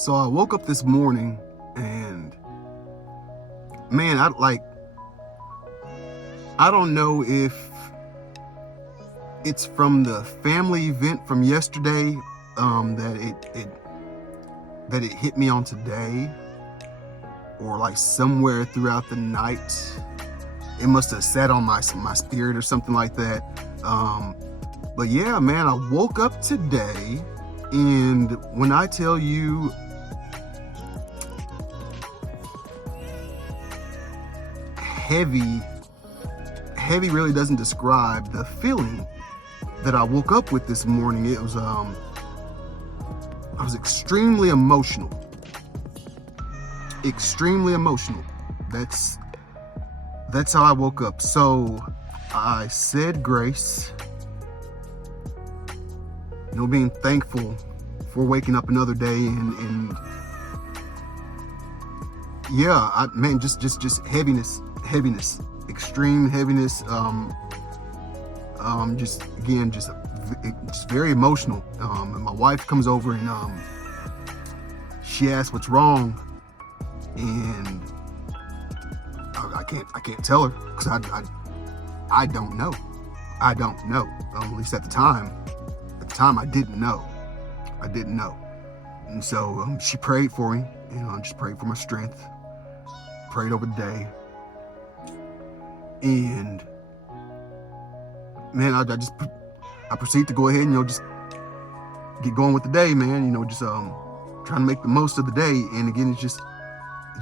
So I woke up this morning and man, I don't know if it's from the family event from yesterday that it hit me on today, or like somewhere throughout the night. It must have sat on my spirit or something like that. But yeah, man, I woke up today, and when I tell you, heavy really doesn't describe the feeling that I woke up with this morning. It was I was extremely emotional. That's how I woke up. So I said grace, being thankful for waking up another day, and yeah, just heaviness, extreme heaviness. Just very emotional. And my wife comes over and she asks what's wrong, and I can't tell her because I don't know. At least at the time I didn't know. And so she prayed for me, just prayed for my strength, prayed over the day. And man, I proceed to go ahead and just get going with the day, man. Just trying to make the most of the day. And again, it's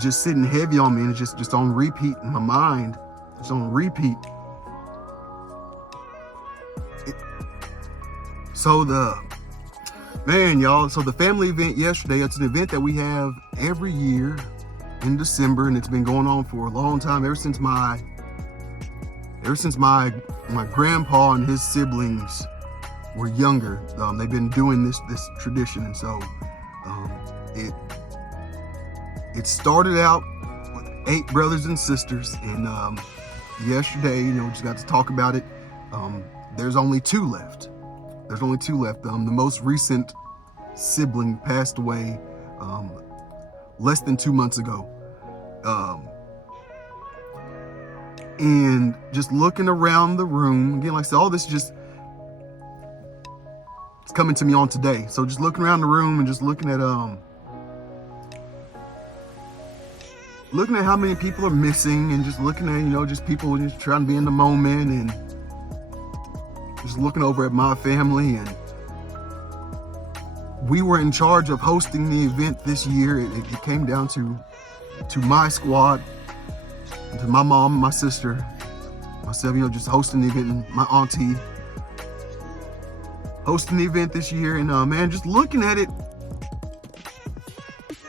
just sitting heavy on me, and it's just on repeat in my mind. It's on repeat. So the family event yesterday, it's an event that we have every year in December, and it's been going on for a long time, ever since my grandpa and his siblings were younger. They've been doing this tradition, and so it started out with 8 brothers and sisters, and yesterday, we just got to talk about it. There's only 2 left. The most recent sibling passed away less than 2 months ago. And just looking around the room, again, like I said, all this it's coming to me on today. So just looking around the room and just looking at how many people are missing, and just looking at, just people just trying to be in the moment, and just looking over at my family. And we were in charge of hosting the event this year. It came down to my squad, to my mom, my sister, myself, just hosting the event, and my auntie hosting the event this year. And man, just looking at it,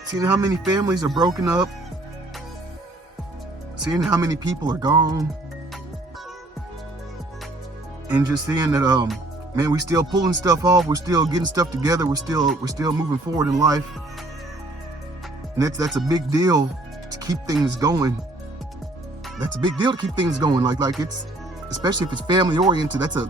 seeing how many families are broken up, seeing how many people are gone, and just seeing that man, we still pulling stuff off, we're still getting stuff together, we're still moving forward in life. And that's a big deal to keep things going. Like it's, especially if it's family oriented, that's a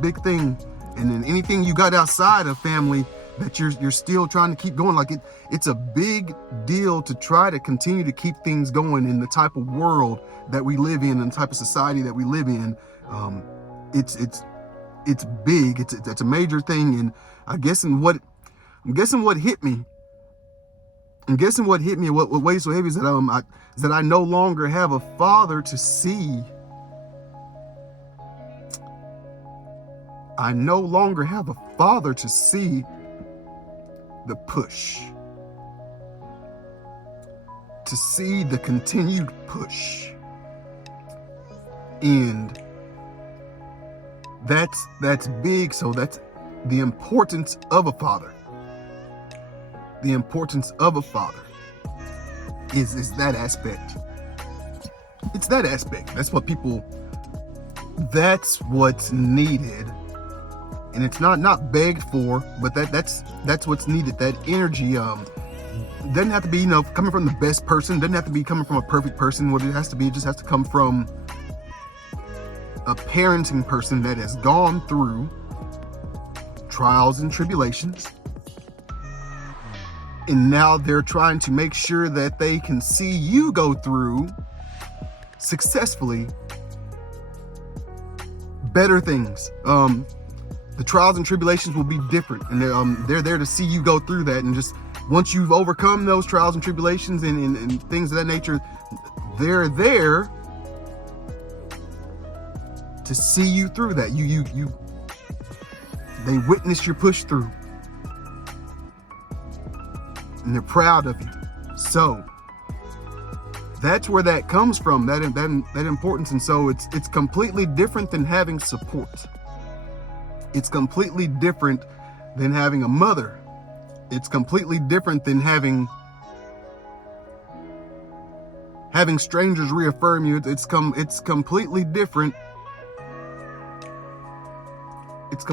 big thing. And then anything you got outside of family that you're still trying to keep going, like it's a big deal to try to continue to keep things going in the type of world that we live in and the type of society that we live in. It's big. It's a major thing. And I'm guessing what hit me. What weighs so heavy is that I no longer have a father to see. I no longer have a father to see the push, to see the continued push. And that's big. So that's the importance of a father. The importance of a father is that aspect. It's that aspect. That's what's needed. And it's not begged for, but that's what's needed. That energy doesn't have to be, coming from the best person, doesn't have to be coming from a perfect person. What it has to be, it just has to come from a parenting person that has gone through trials and tribulations, And now they're trying to make sure that they can see you go through successfully better things. The trials and tribulations will be different, and they're there to see you go through that. And just once you've overcome those trials and tribulations and things of that nature, they're there to see you through that. They witness your push through, and they're proud of you. So that's where that comes from, that importance. And so it's completely different than having support. It's completely different than having a mother. It's completely different than having strangers reaffirm you. It's completely different. It's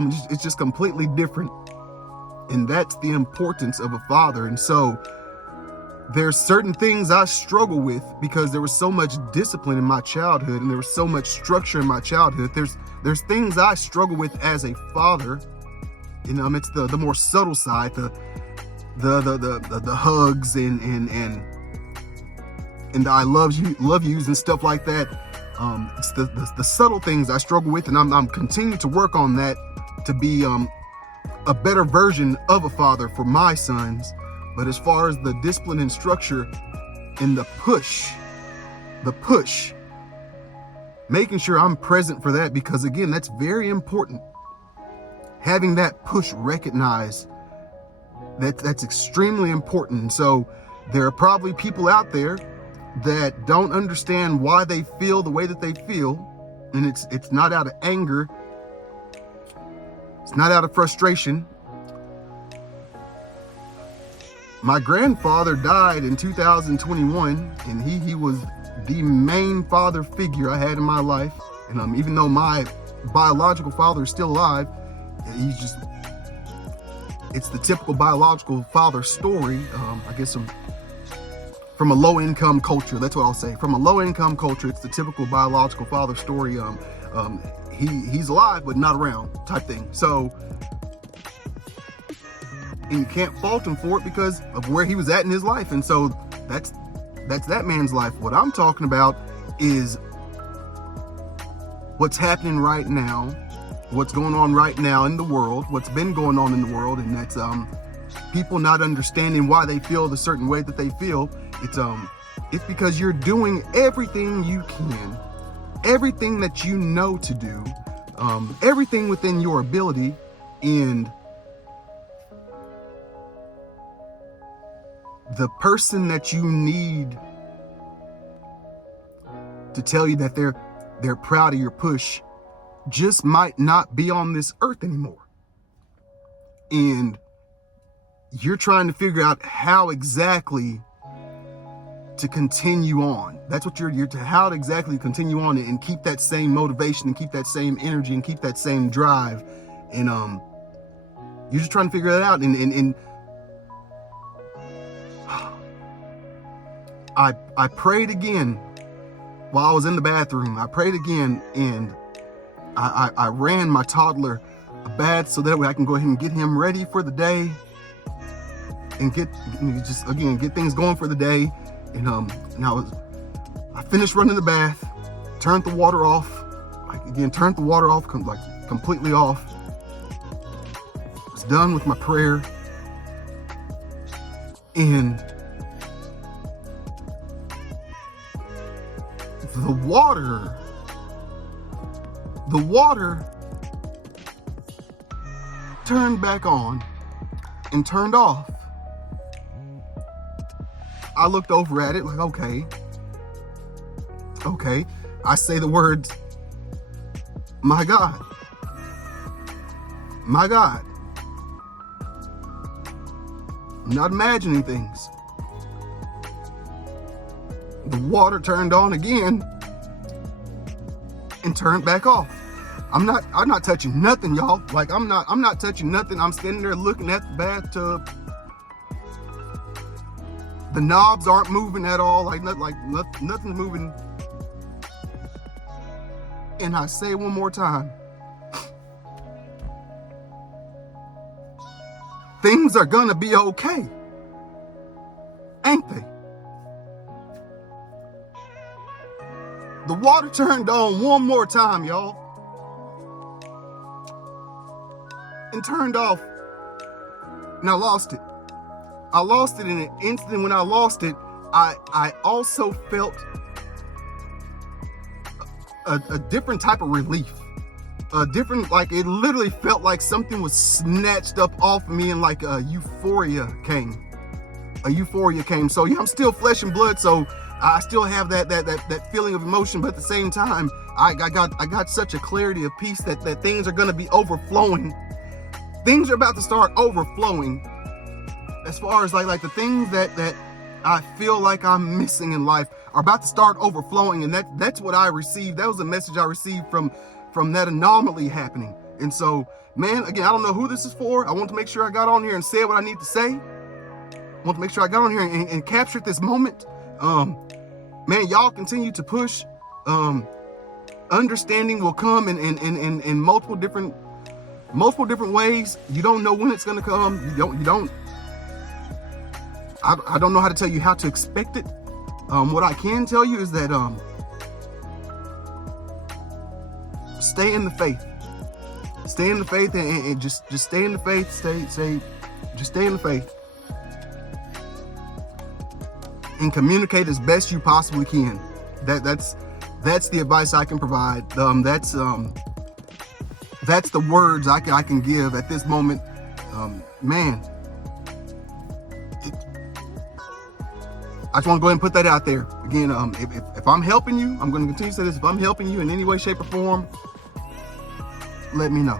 just completely different. And that's the importance of a father. And so there's certain things I struggle with because there was so much discipline in my childhood and there was so much structure in my childhood. There's things I struggle with as a father. It's the more subtle side, the hugs and the I love yous and stuff like that. It's the subtle things I struggle with, and I'm continuing to work on that to be a better version of a father for my sons. But as far as the discipline and structure and the push, making sure I'm present for that, because again, that's very important. Having that push recognized, that's extremely important. And so there are probably people out there that don't understand why they feel the way that they feel. And it's not out of anger. It's not out of frustration. My grandfather died in 2021, and he was the main father figure I had in my life. And even though my biological father is still alive, it's the typical biological father story. I guess from a low-income culture, that's what I'll say. From a low-income culture, it's the typical biological father story. He's alive but not around type thing. So, and you can't fault him for it because of where he was at in his life. And so that's that man's life. What I'm talking about is what's happening right now, what's going on right now in the world, what's been going on in the world, and that's people not understanding why they feel the certain way that they feel. It's because you're doing everything you can, everything that you know to do, everything within your ability, and the person that you need to tell you that they're proud of your push just might not be on this earth anymore. And you're trying to figure out how exactly to continue on. That's what you're to how to exactly continue on and keep that same motivation and keep that same energy and keep that same drive. And you're just trying to figure that out. And I prayed again while I was in the bathroom. I prayed again, and I ran my toddler a bath so that way I can go ahead and get him ready for the day and get things going for the day. And I finished running the bath, turned the water off, completely off. Was done with my prayer, and the water turned back on and turned off. I looked over at it like, okay. I say the words, my God. I'm not imagining things. The water turned on again and turned back off. I'm not touching nothing, y'all. Like I'm not touching nothing. I'm standing there looking at the bathtub. The knobs aren't moving at all. Nothing's moving. And I say one more time, things are gonna be okay. ain't they? The water turned on one more time, y'all, and turned off, and I lost it. I lost it in an instant. When I lost it, I also felt a different type of relief. A different, like, it literally felt like something was snatched up off of me, and like a euphoria came. So yeah, I'm still flesh and blood, so I still have that feeling of emotion, but at the same time, I got such a clarity of peace that things are gonna be overflowing. Things are about to start overflowing, as far as like the things that I feel like I'm missing in life are about to start overflowing, and that's what I received. That was a message I received from that anomaly happening. And so, man, again, I don't know who this is for. I want to make sure I got on here and said what I need to say. I want to make sure I got on here and captured this moment. Man, y'all continue to push. Understanding will come in multiple different ways. You don't know when it's gonna come. You don't. I don't know how to tell you how to expect it. What I can tell you is that stay in the faith. Stay in the faith, and just stay in the faith. Just stay in the faith. And communicate as best you possibly can. That's the advice I can provide. That's the words I can give at this moment. Man, I just want to go ahead and put that out there again. If I'm helping you, I'm going to continue to say this. If I'm helping you in any way, shape, or form, let me know.